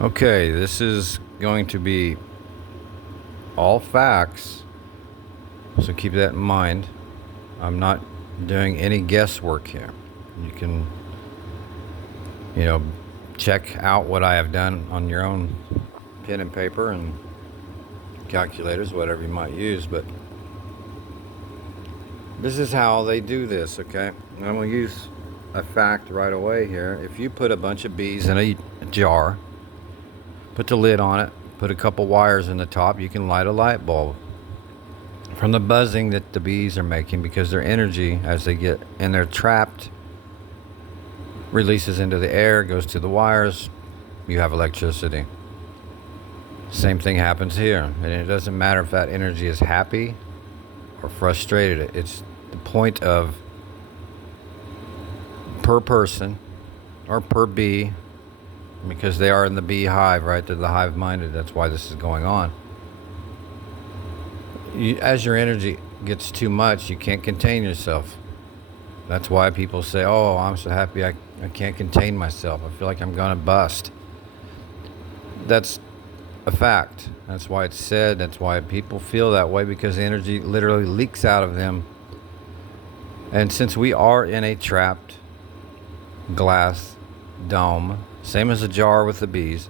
Okay, this is going to be all facts, so keep that in mind. I'm not doing any guesswork here. You can, you know, check out what I have done on your own pen and paper and calculators, whatever you might use, but this is how they do this, okay? And I'm going to use a fact right away here. If you put a bunch of bees in a jar, put the lid on it, put a couple wires in the top, you can light a light bulb from the buzzing that the bees are making, because their energy, as they get and they're trapped, releases into the air, goes to the wires. You have electricity. Same thing happens here, and it doesn't matter if that energy is happy or frustrated. It's the point of per person or per bee, because they are in the beehive, right? They're the hive minded. That's why this is going on. As your energy gets too much, you can't contain yourself. That's why people say, oh, I'm so happy I can't contain myself. I feel like I'm going to bust. That's a fact. That's why it's said. That's why people feel that way, because the energy literally leaks out of them. And since we are in a trapped glass dome, same as a jar with the bees,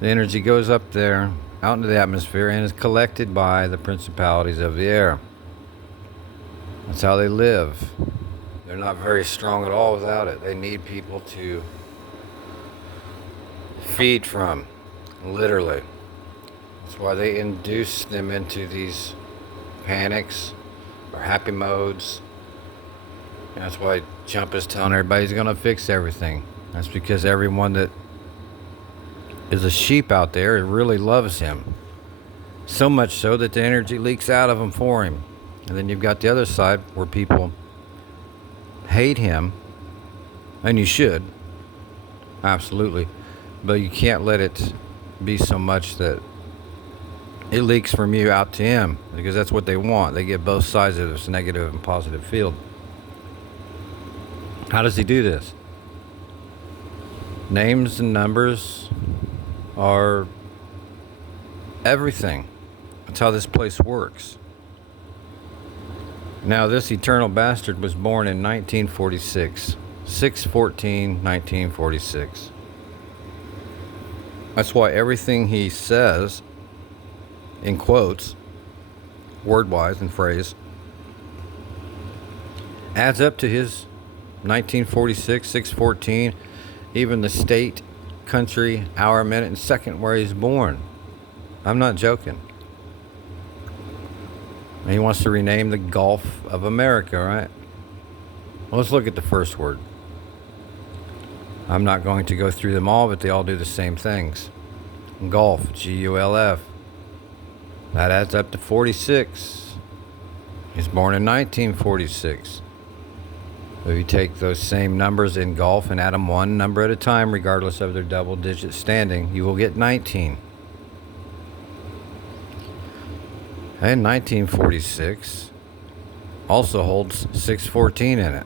the energy goes up there, out into the atmosphere, and is collected by the principalities of the air. That's how they live. They're not very strong at all without it. They need people to feed from, literally. That's why they induce them into these panics or happy modes. And that's why Trump is telling everybody he's going to fix everything. That's because everyone that is a sheep out there really loves him. So much so that the energy leaks out of him for him. And then you've got the other side where people hate him, and you should, absolutely, but you can't let it be so much that it leaks from you out to him, because that's what they want. They get both sides of this negative and positive field. How does he do this? Names and numbers are everything. That's how this place works. Now, this eternal bastard was born in 1946, 6/14/1946. That's why everything he says, in quotes, word-wise and phrase, adds up to his 1946, 6/14, even the state, country, hour, minute, and second where he's born. I'm not joking. And he wants to rename the Gulf of America, right? Well, let's look at the first word. I'm not going to go through them all, but they all do the same things. Gulf, Gulf. That adds up to 46. He's born in 1946. If you take those same numbers in Gulf and add them one number at a time, regardless of their double-digit standing, you will get 19. And 1946 also holds 614 in it.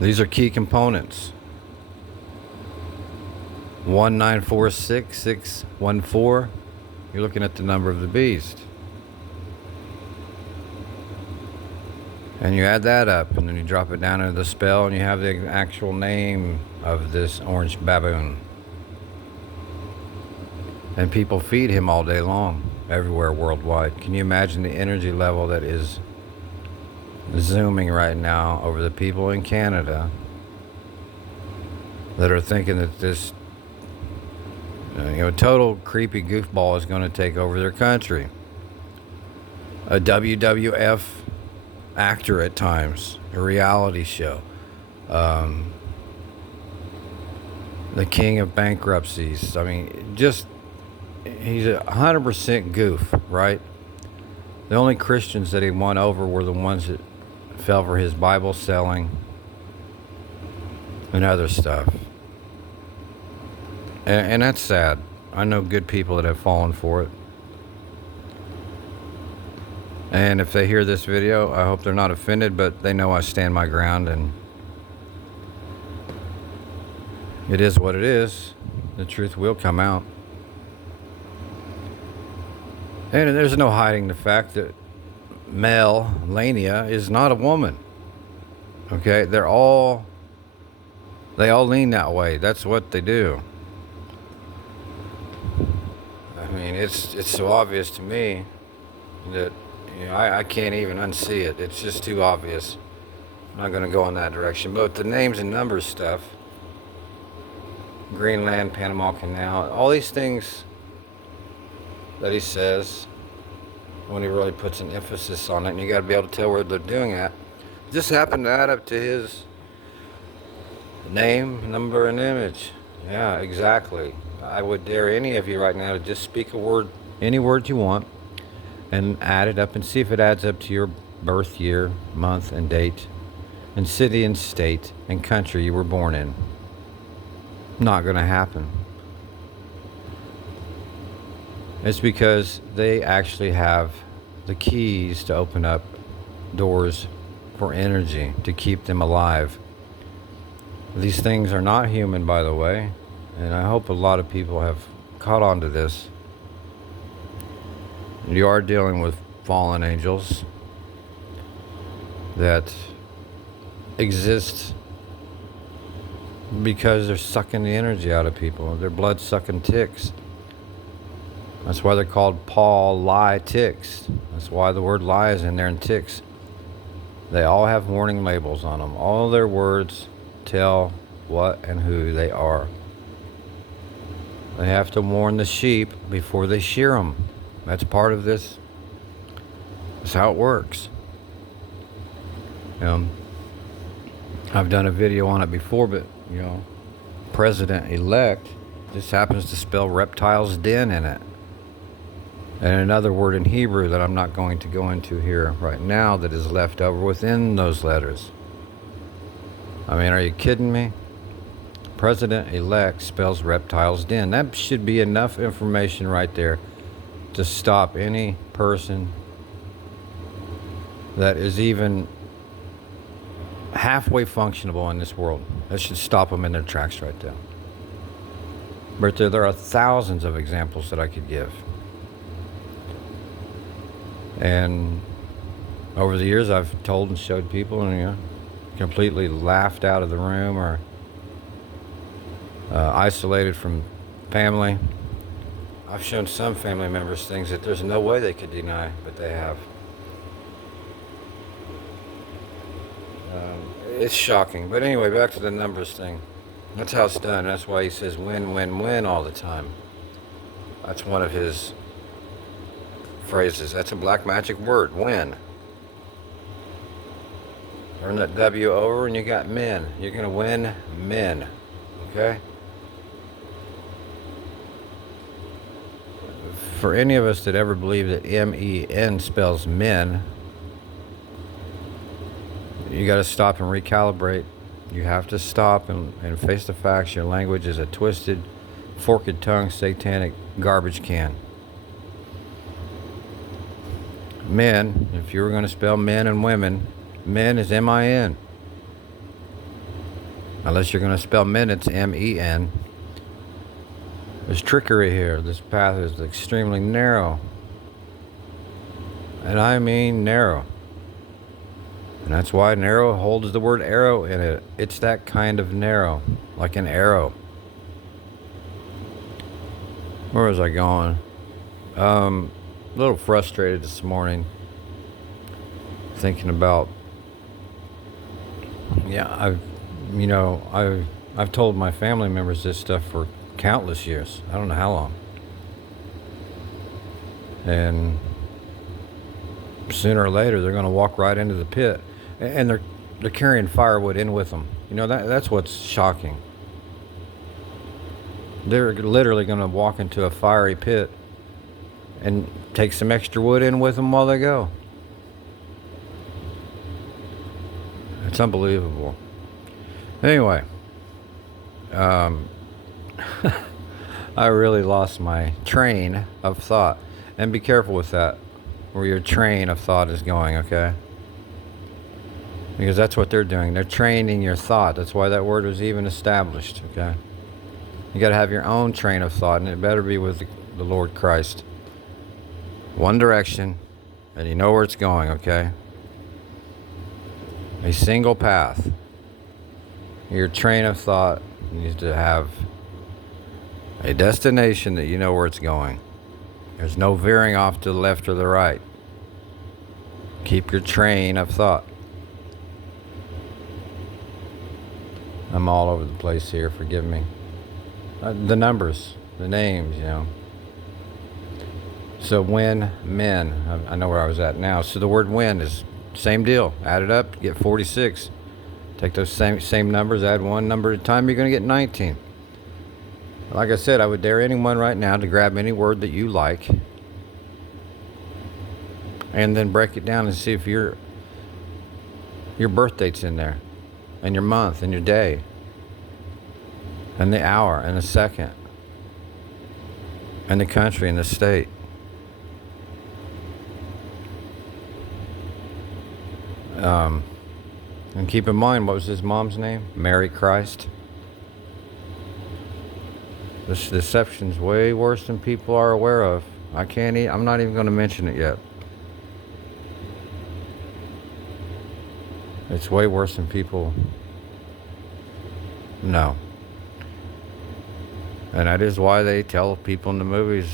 These are key components. 1946614. You're looking at the number of the beast. And you add that up, and then you drop it down into the spell, and you have the actual name of this orange baboon. And people feed him all day long, everywhere worldwide. Can you imagine the energy level that is zooming right now over the people in Canada that are thinking that this total creepy goofball is going to take over their country? A WWF actor at times, a reality show, the king of bankruptcies. I mean, just he's 100% goof, right? The only Christians that he won over were the ones that fell for his Bible selling and other stuff. And that's sad. I know good people that have fallen for it. And if they hear this video, I hope they're not offended, but they know I stand my ground. And It is what it is. The truth will come out. And there's no hiding the fact that Melania is not a woman. Okay? They all lean that way. That's what they do. I mean, it's so obvious to me that I can't even unsee it. It's just too obvious. I'm not going to go in that direction. But the names and numbers stuff, Greenland, Panama Canal, all these things that he says, when he really puts an emphasis on it, and you got to be able to tell where they're doing it, just happened to add up to his name, number, and image. Yeah, exactly. I would dare any of you right now to just speak a word, any word you want, and add it up and see if it adds up to your birth year, month, and date, and city and state and country you were born in. Not going to happen. It's because they actually have the keys to open up doors for energy to keep them alive. These things are not human, by the way, and I hope a lot of people have caught on to this. You are dealing with fallen angels that exist because they're sucking the energy out of people. They're blood-sucking ticks. That's why they're called Paul lie ticks. That's why the word lie is in there in ticks. They all have warning labels on them. All their words tell what and who they are. They have to warn the sheep before they shear them. That's part of this. That's how it works. I've done a video on it before, but President-elect just happens to spell reptile's den in it. And another word in Hebrew that I'm not going to go into here right now that is left over within those letters. I mean, are you kidding me? President-elect spells reptile's den. That should be enough information right there to stop any person that is even halfway functionable in this world. That should stop them in their tracks right there. But there are thousands of examples that I could give. And over the years, I've told and showed people, and completely laughed out of the room or isolated from family. I've shown some family members things that there's no way they could deny, but they have. It's shocking. But anyway, back to the numbers thing. That's how it's done. That's why he says win, win, win all the time. That's one of his phrases. That's a black magic word, win. Turn that W over and you got men. You're going to win men. Okay? For any of us that ever believe that M-E-N spells men, you got to stop and recalibrate. You have to stop and face the facts. Your language is a twisted, forked tongue, satanic garbage can. Men, if you were going to spell men and women, men is M-I-N. Unless you're going to spell men, it's M-E-N. There's trickery here. This path is extremely narrow. And I mean narrow. And that's why narrow holds the word arrow in it. It's that kind of narrow, like an arrow. Where was I going? A little frustrated this morning, thinking about. Yeah, I've told my family members this stuff for countless years. I don't know how long. And sooner or later, they're going to walk right into the pit. And they're carrying firewood in with them. That's what's shocking. They're literally going to walk into a fiery pit and take some extra wood in with them while they go. It's unbelievable. Anyway, I really lost my train of thought. And be careful with that, where your train of thought is going, okay? Because that's what they're doing. They're training your thought. That's why that word was even established, okay? You got to have your own train of thought, and it better be with the Lord Christ. One direction, and you know where it's going, okay? A single path. Your train of thought needs to have a destination that you know where it's going. There's no veering off to the left or the right. Keep your train of thought. I'm all over the place here, forgive me. The numbers, the names, you know. So when, men, I know where I was at now. So the word when is same deal. Add it up, you get 46. Take those same numbers, add one number at a time, you're going to get 19. Like I said, I would dare anyone right now to grab any word that you like and then break it down and see if your birth date's in there, and your month, and your day, and the hour, and the second, and the country, and the state. And keep in mind, what was his mom's name? Mary Christ. This deception's way worse than people are aware of. I'm not even going to mention it yet. It's way worse than people know. And that is why they tell people in the movies,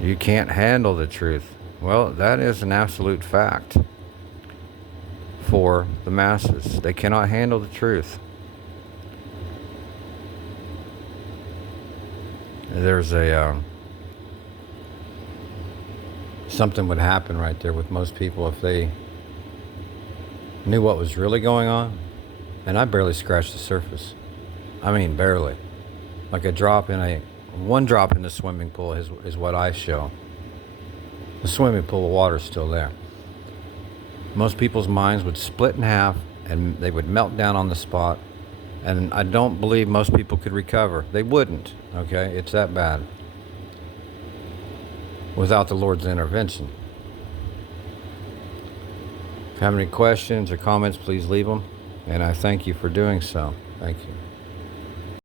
you can't handle the truth. Well, that is an absolute fact for the masses. They cannot handle the truth. There's something would happen right there with most people if they knew what was really going on. And I barely scratched the surface. I mean, barely. Like one drop in the swimming pool is what I show. The swimming pool, the water's still there. Most people's minds would split in half and they would melt down on the spot. And I don't believe most people could recover. They wouldn't, okay? It's that bad. Without the Lord's intervention. If you have any questions or comments, please leave them. And I thank you for doing so. Thank you.